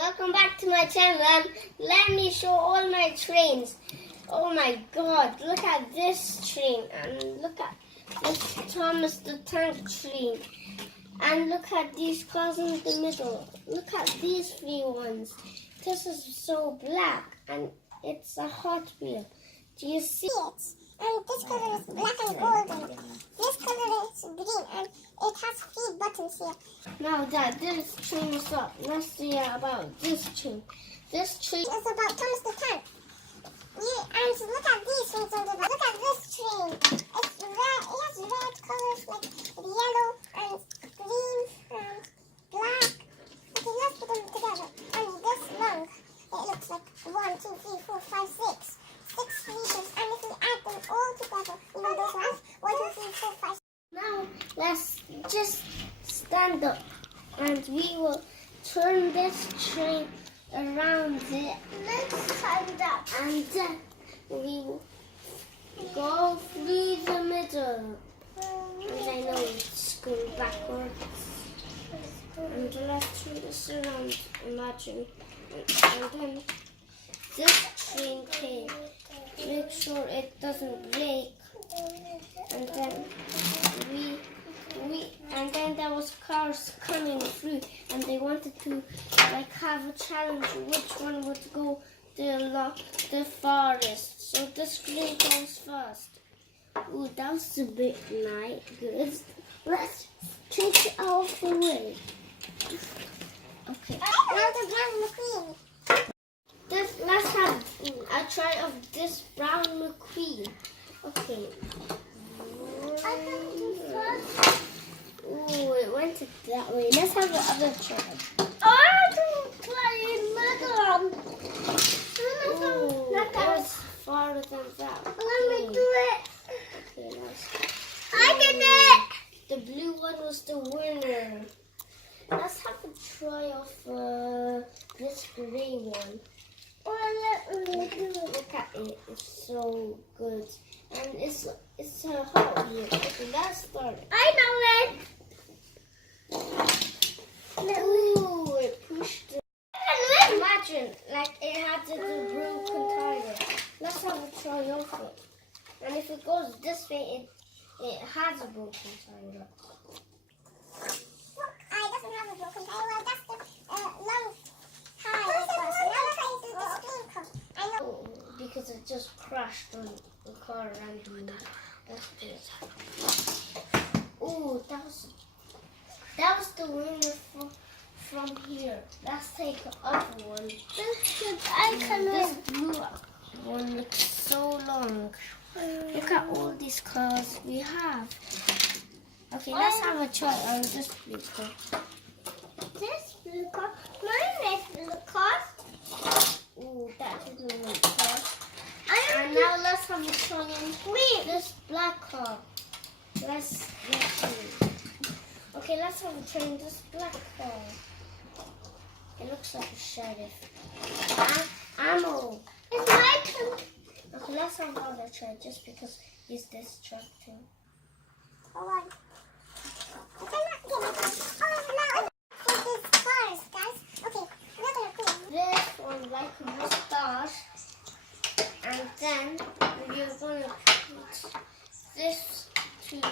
welcome back to my channel and let me show all my trains. Oh my god, look at this train and look at this Thomas the Tank train and look at these cars in the middle. Look at these three ones. This is so black and it's a Hot Wheel. Do you see it? And this color is black and golden. This color is green and it has 3 buttons here. Now that this train is up, let's see about this train. This train is about Thomas the Tank. And look at these things on the back. Look at this train. It's red. It has red colors like yellow and green and black. Okay, let's put them together. And this long, it looks like 1, 2, 3, 4, 5, 6. 6 meters. And if we add them all together, you know those ones? 1, 2, 3, 4, 5, 6. Now let's just stand up and we will turn this train around it. Let's stand up. And then we will go through the middle. And I know it's going backwards. And let's turn this around, imagine. And then this train came. Make sure it doesn't break. And then and then there was cars coming through and they wanted to like have a challenge which one would go the farthest. So this train goes first. Ooh, that was a bit nice. Good. Let's take it out of the way. Okay. Now the Brown McQueen. Let's have a try of this Brown McQueen. Okay. I can do first. Ooh, it went that way. Let's have the other try. I can play in middle. Ooh, that was farther than that. Let me do it. Okay, I did it. The blue one was the winner. Let's have a try of this gray one. Let me do it. Look at it. It's so good. And it's a Hot Wheel. Okay, let's start it. I know it. Ooh, it pushed it. Imagine, like it had the broken tire. Let's have a try of it. And if it goes this way, it has a broken tire. Look, I doesn't have a broken tire. Well, that's the long tire. I know. Oh, because it just crashed on the car randomly. That's good. Ooh, that was the winner from here. Let's take the other one. This blue one looks so long. Look at all these cars we have. Okay, let's have a try on this blue car. This blue car. Mine is blue car. Ooh, that didn't look fast. And now let's have a try on this black car. Let's see. Okay, let's have a try on this black car. It looks like a sheriff. Ammo. It's my turn. Okay, let's have another try just because it's this truck too. Hold on. I cannot get it. Oh, no. For these cars, guys. Okay, another cool. This one like a mustache. And then we're going to put this too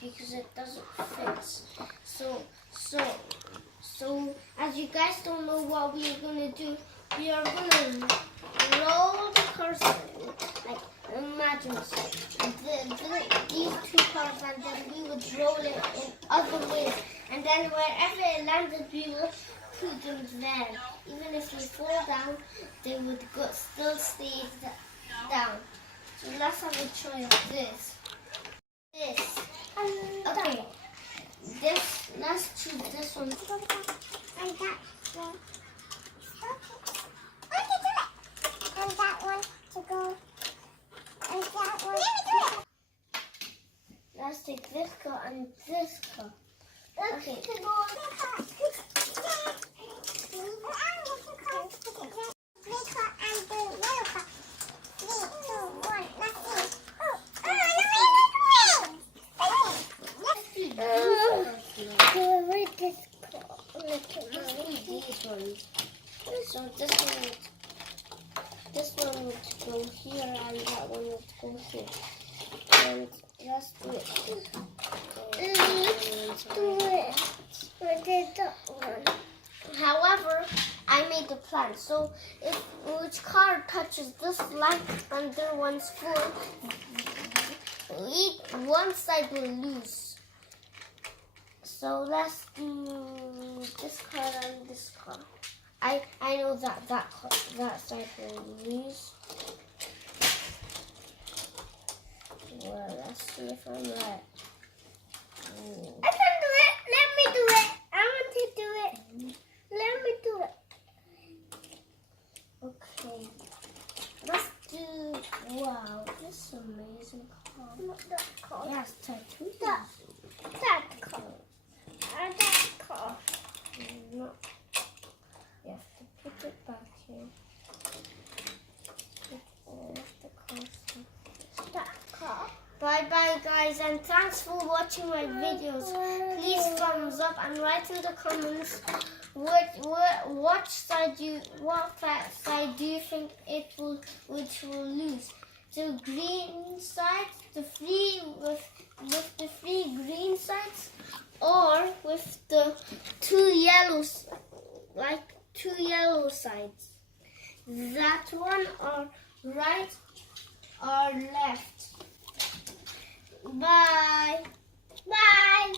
because it doesn't fit. So as you guys don't know what we are going to do, we are going to roll the cars in, like imagine these two cars, and then we would roll it in other ways, and then wherever it landed we will put them there. Even if we fall down, they would still stay down. So let's have a try of this. Okay. Let's choose this one. And that one. I can do it. And that one to go. And that one. Let me do it. Let's take this car and this car. Okay. To go on the car. Grey car and the yellow car. 3, 2, 1. Let's see. Oh, no, These ones. So this one would go here and that one would go here. And let's do it. Let's do it. We did that one. However, I made the plan. So if which car touches this light and their one's full, one side will lose. So let's do this car and this car. I know that side will lose. Well, let's see if I'm right. I can do it. Let me do it. I want to do it. Let me do it. Okay. Let's do. Wow, this is amazing car. Not that car. Yes, tattoo. That car. And that car. No. You have to put it back here. Put all of the cars. That car. Bye bye guys, and thanks for watching my videos. Please thumbs up and write in the comments what side do you think which will lose? The green side, the free with the three green sides, or with the two yellow sides. That one or right or left. Bye. Bye.